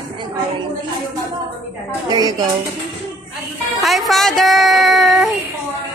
and orange. There you go. Hi, Father!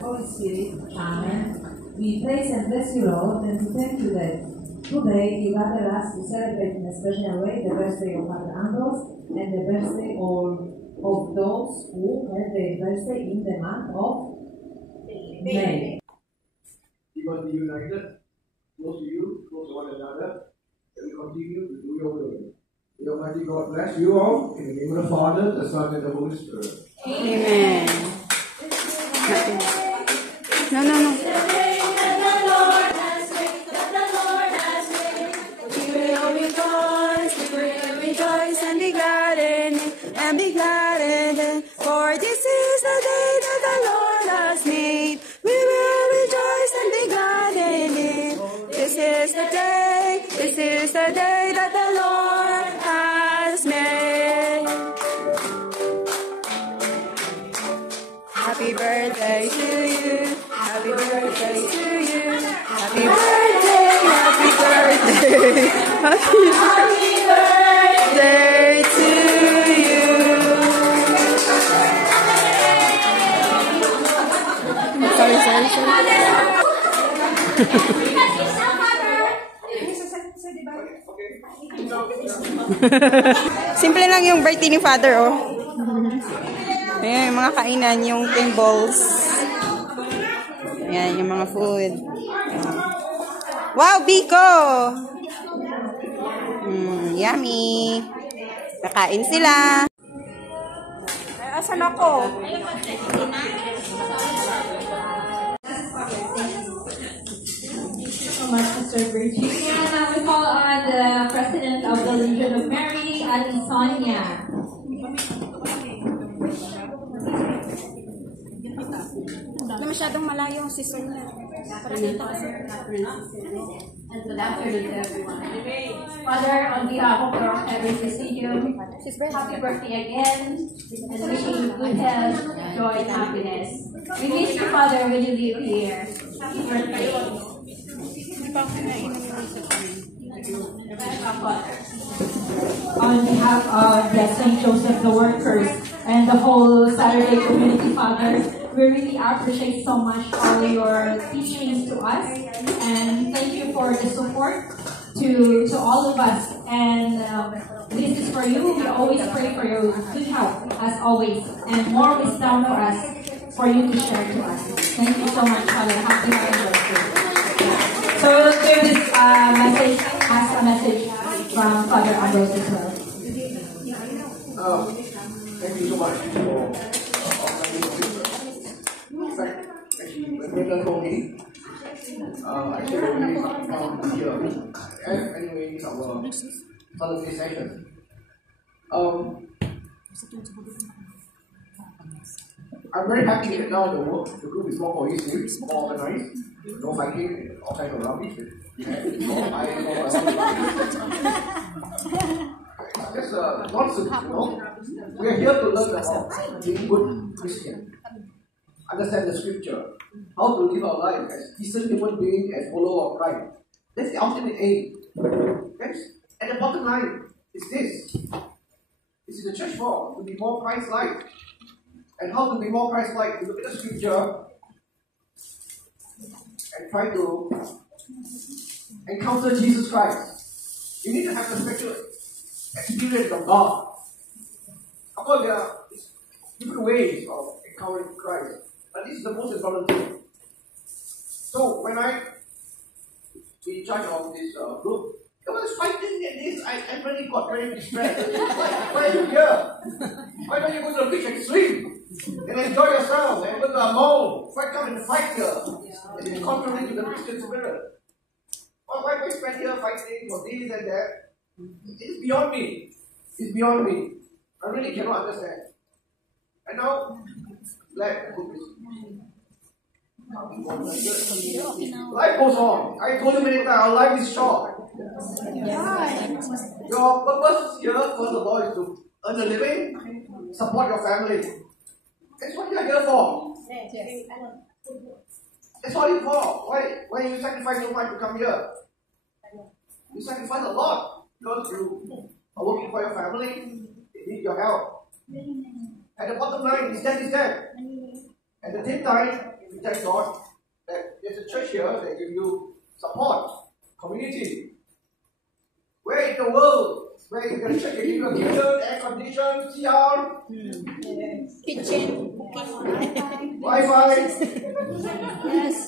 Holy Spirit, Amen. We praise and bless you, Lord, and we thank you that today you gather us to celebrate in a special way the birthday of Father Ambrose and the birthday of those who had their birthday in the month of May. We must be united, close to you, close to one another, and we continue to do your will. May Almighty God bless you all in the name of the Father, the Son, and the Holy Spirit. Amen. No. And be glad in it, for this is the day that the Lord has made. We will rejoice and be glad in it. This is the day that the Lord has made. Happy birthday to you, happy birthday to you, happy birthday, happy birthday, happy birthday to you. Sorry. Simple lang yung birthday ni Father, oh. Ayan, yung mga kainan, yung tables. Ayan, yung mga food. Wow, Biko! Yummy! Kakain sila. Ay, asan ako? Much, Mr. Virgin. And now we call on the President of the Legion of Mary, Ate Sonia. Na masyadong malayo ang sister niya. And good afternoon to everyone. Father, on behalf of our every Presidium, happy birthday again, and wishing you good health, joy, and happiness. We miss you, Father, when you live here. Happy birthday. On behalf of the St. Joseph, the workers, and the whole Saturday community, Father, we really appreciate so much all your teachings to us, and thank you for the support to all of us. And this is for you. We always pray for your good health, as always, and more wisdom for us, for you to share to us. Thank you so much, Father. Happy birthday. So we'll give this message as a message from Father Ambrose as well. Thank you so much for in fact, actually, when Brendan told me, actually, when we come here, anyway, it's our Saturday session. I'm very happy that now the group is more cohesive, more organized, no fighting, all kinds of rubbish. Just nonsense, you know. We are here to learn about being good Christian, understand the scripture, how to live our life as decent human beings and follower of Christ. That's the ultimate aim. Yes? And the bottom line is this. This is the church for, to be more Christ-like. And how to be more Christ-like? You look at the scripture and try to encounter Jesus Christ. You need to have the spiritual experience of God. Of course, there are different ways of encountering Christ, but this is the most important thing. So, when I be in charge of this group, I was fighting at this. I really got very distressed. Why are you here? Why don't you go to the beach and swim and enjoy yourself and go to a mall? Why come and fight here? It is contrary to the Christian spirit. Why do we spend here fighting for this and that? It's beyond me. It's beyond me. I really cannot understand. And now, life goes on. I told you many times, our life is short. Your purpose here, first of all, is to earn a living, support your family. That's what you're here for. That's what you're for. Why you sacrifice so much to come here? You sacrifice a lot because you are working for your family, they need your help. And the bottom line is that. At the same time, we thank God that there's a church here that give you support, community. Where in the world, where you can check, they give you a kitchen, air conditioned, CR, Kitchen. Wi-Fi. Yes.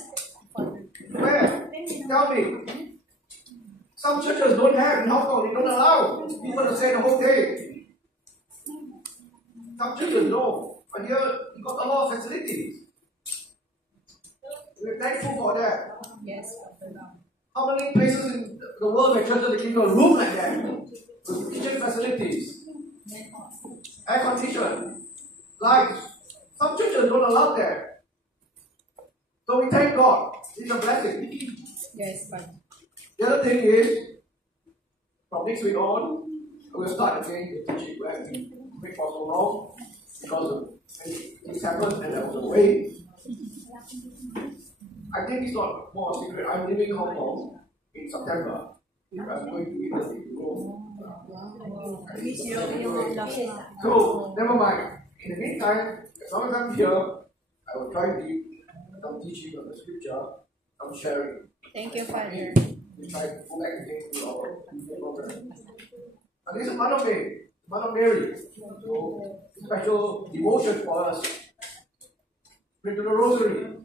Where? Tell me. Some churches don't have in Hong Kong, they don't allow people to stay the whole day. Some churches don't. But here, you got a lot of facilities. We're thankful for that. Yes. How many places in the world where churches give you a room like that? With kitchen facilities, air conditioning, lights. Some churches don't allow that. So we thank God. It's a blessing. Yes, but The other thing is, from next week on, we'll start again the teaching where we wait for so long because of many things happened and there was a wait. I think it's not more a secret. I'm leaving Hong Kong in September. I'm going to Italy to go. So, never mind. In the meantime, as long as I'm here, I will try to give some teaching on the scripture, some sharing. thank you, Father. We try to pull everything to our program. And this is Mother Mary. So, special devotion for us. Pray to the rosary.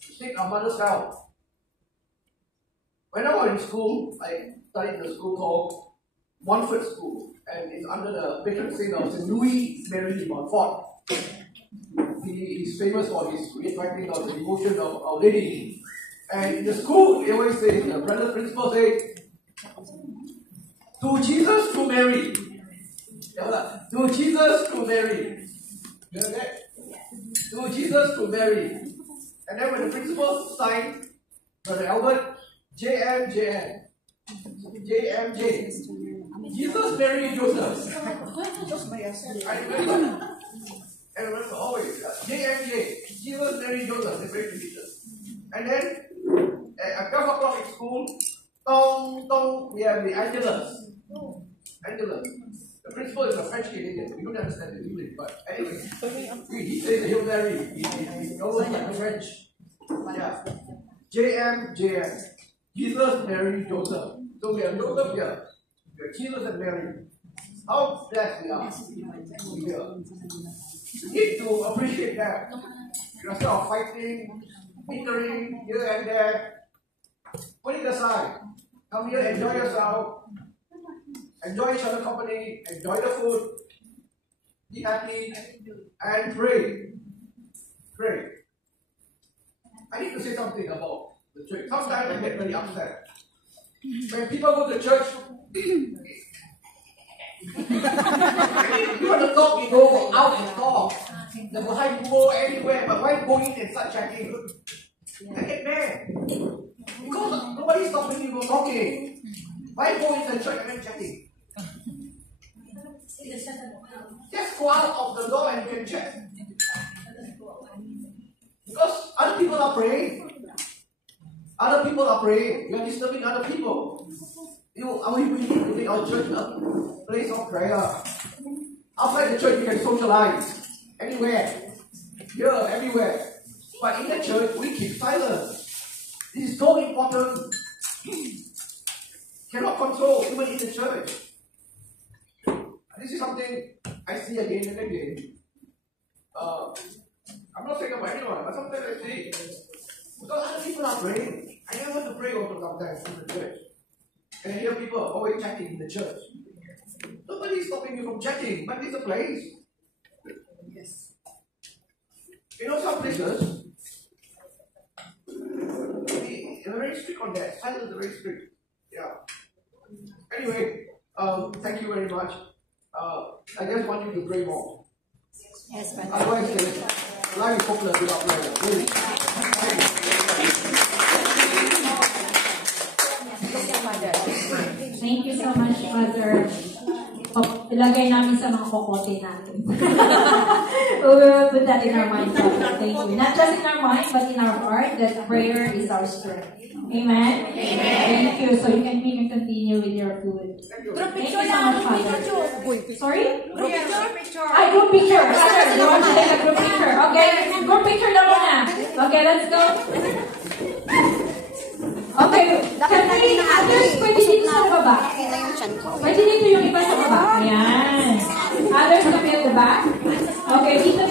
Seek our mother's help. When I was in school, I studied in a school called Montfort School, and it's under the patron saint of St. Louis Mary de Montfort. He is famous for his reenactment of the devotion of Our Lady. And in the school, they always say, the brother principal say, to Jesus, to Mary. To Jesus, to Mary. You know that? To Jesus, to Mary. And then when the principal signed, Brother Albert, JM. Jesus, Mary, Joseph. I remember always. JMJ. Jesus, Mary, Joseph. They're very religious. And then at 12 o'clock in school, we have the Angelus. The principal is a French Canadian. We don't understand the English, but anyway, he says the Hail Mary. He always like the French. Yeah. JM. Jesus, Mary, Joseph. So we have Joseph here. We have Jesus and Mary. How blessed we are. We need to appreciate that. Instead of fighting, hindering here and there, put it aside. Come here, enjoy yourself. Enjoy each other's company. Enjoy the food. Be happy. And pray. Pray. I need to say something about the church. Sometimes I get really upset. When people go to church, you want to talk, you go out and talk. The behind you go anywhere, but why go in and start chatting? I get mad. Because nobody's stopping you from talking. Why go in the church and then chatting? Just go out of the door and you can chat. Because other people are praying. Other people are praying. You are disturbing other people. Are we really to make our church a place of prayer? Outside the church, you can socialize. Anywhere. Here, everywhere. But in the church, we keep silent. This is so important. Cannot control, even in the church. This is something I see again and again. I'm not saying about anyone, but sometimes I see. Because other people are praying. I never want to pray also sometimes in the church. And I hear people always chatting in the church. Nobody is stopping you from chatting, but it's a place. Yes. You know, some places, they're very strict on that. Silence is very strict. Yeah. Anyway, thank you very much. I just want you to pray more. Yes, but Otherwise, life is hopeless without prayer. Really. Thank you so much, Father. ilagay namin sa mga kokote natin. We will put that in our mind. Thank you. Not just in our mind, but in our heart, that prayer is our strength. Amen? Amen. Thank you. So you can continue with your food. Thank you so much, Father. Sorry? Group picture. Group picture. Father, you want to take a group picture? Okay. Group picture na muna. Okay, let's go. Okay. Others, pwede dito sa baba. Pwede dito yung iba sa baba. Ayan. Others kami at the back. Okay, dito.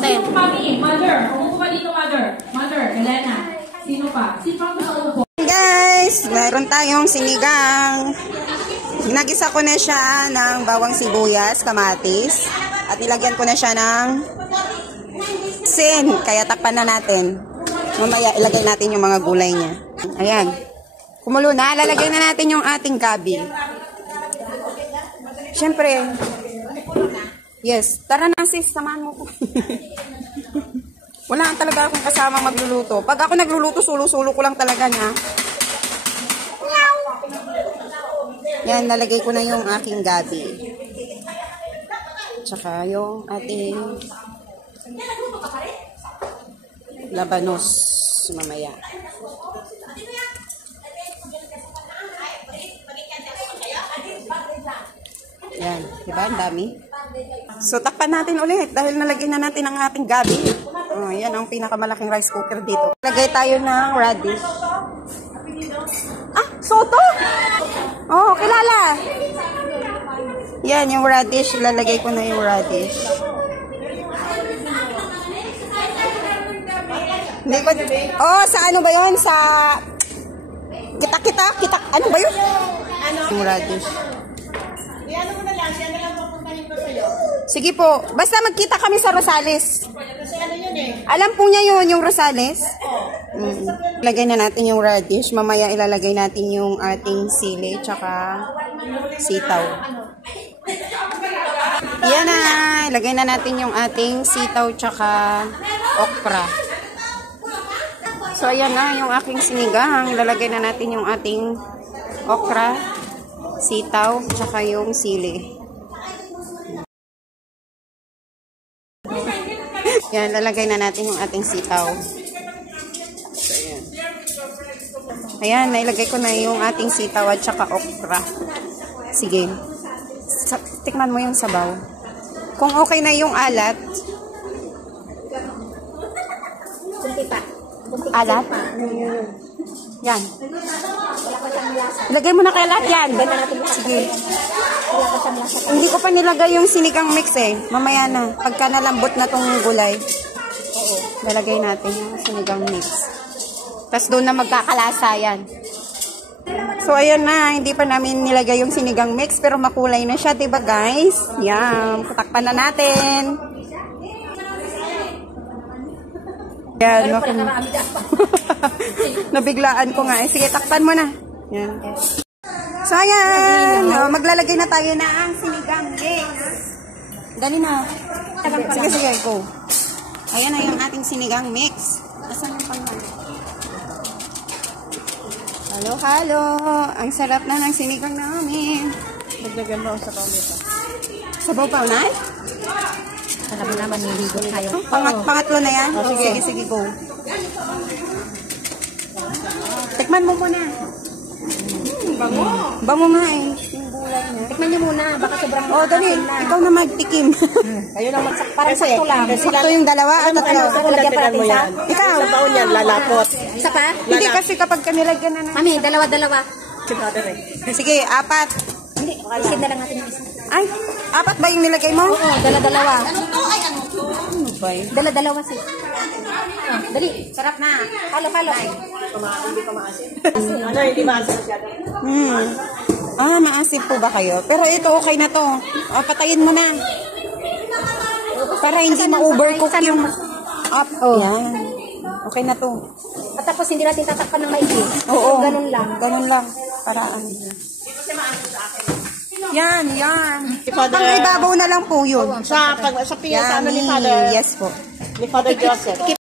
Sino kami? Mother. Umupo ka dito, Mother. Mother, Elena. Sino pa? Sino ang gusto umupo? Guys, meron tayong sinigang. Ginagisa ko na siya ng bawang sibuyas, kamatis. At nilagyan ko na siya ng sin. Kaya takpan na natin. Mamaya ilagay natin yung mga gulay niya. Ayan. Kumulo na. Lalagay na natin yung ating gabi. Siyempre. Yes. Tara na sis. Samahan mo ko. Wala talaga akong kasama magluluto. Pag ako nagluluto, sulo-sulo ko lang talaga na. Yan. Nalagay ko na yung aking gabi. Tsaka yung ating labanos mamaya. Yan, diba? Ang dami. So, takpan natin ulit dahil nalagyan na natin ang ating gabi. Oh, yan ang pinakamalaking rice cooker dito. Lagay tayo ng radish. Ah, soto! Oh, kilala! Yan, yung radish. Lalagay ko na yung radish. Hindi ko, oh, sa ano ba yun? Sa kita, ano ba yun? Yung radish. Ano mo na lang, siya na lang papuntahin ko sa'yo. Sige po, basta magkita kami sa Rosales. Kasi ano yun eh? Alam po niya yun, yung Rosales? Lagay na natin yung radish. Mamaya ilalagay natin yung ating sili, tsaka sitaw. Yan na, ilagay na natin yung ating sitaw, tsaka okra. So, ayan na yung aking sinigang. Ilalagay na natin yung ating okra, sitaw, tsaka yung sili. Yan, lalagay na natin yung ating sitaw. So, ayan. Ayan, nailagay ko na yung ating sitaw at tsaka okra. Sige. Tikman mo yung sabaw. Kung okay na yung alat. Alat? Yan. Ilagay mo na kay lahat yan. Sige. Hindi ko pa nilagay yung sinigang mix eh. Mamaya na. Pagka nalambot na tong gulay. Lalagay natin yung sinigang mix. Tapos doon na magkakalasa yan. So ayan na. Hindi pa namin nilagay yung sinigang mix. Pero makulay na siya. Diba guys? Yan. Patakpan na natin. Yan. Nabiglaan ko nga. Sige, takpan mo na. Yan. So, ayan. Maglalagay na tayo na ang sinigang mix. Dali na. Sige, go. Ayan na yung ating sinigang mix. Asan yung pangman? Halo. Ang sarap na ng sinigang namin. Magdagan ba sa pamita? Sabaw pa, unay? Alam mo naman, niligo tayo. Pangatlo na yan? Sige, go. Tikman mo muna. Bango nga eh. Yung gulay na. Tikman niyo muna, baka sobrang Oh, dali. Ikaw na magtikim. Kayo lang magsak. Parang sakto lang. Sakto yung dalawa at tatlo. Lagyan pa natin isa. Ikaw. Sa baon yan, lalapot. Isa pa? Hindi kasi kapag kanilagyan na Mami, dalawa-dalawa. Sige, 4. Hindi, isin na lang natin yung isa. Ay, 4 ba yung nilagay mo? Oo, dala-dalawa. Ano ba yun? Dala-dalawa siya. Dali. Sarap na. Halo. Hindi pa maasin. Ano, hindi maasin masyado? Maasim po ba kayo? Pero ito, okay na to. Patayin mo na. Para hindi ma-overcook yung up. Yan. Okay na to. At tapos hindi natin tatakpan ng maigi. Oo. Ganun lang. Ganun lang. Paraan. Yan. Pang-ibabaw na lang po yun. Sa pinya sa ano ni Father. Yes po. Ni Father Joseph.